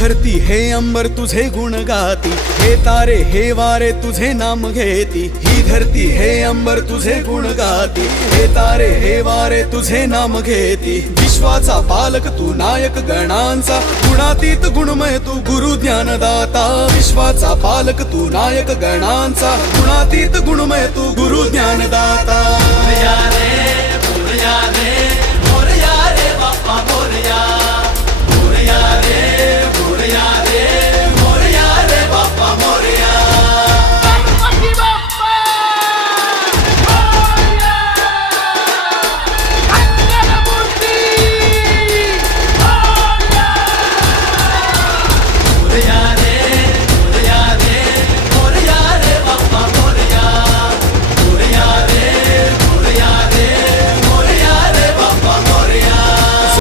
धरती हे अंबर तुझे गुण गाती, हे तारे हे वारे तुझे नाम घेती। ही धरती हे अंबर तुझे गुण गाती, हे तारे हे वारे तुझे नाम घेती। विश्वाचा पालक तू नायक गणांचा, गुणातीत गुणमय तू गुरु ज्ञानदाता। विश्वाचा पालक तू नायक गणांचा, गुणातीत गुणमय तू गुरु ज्ञानदाता। फूल या रे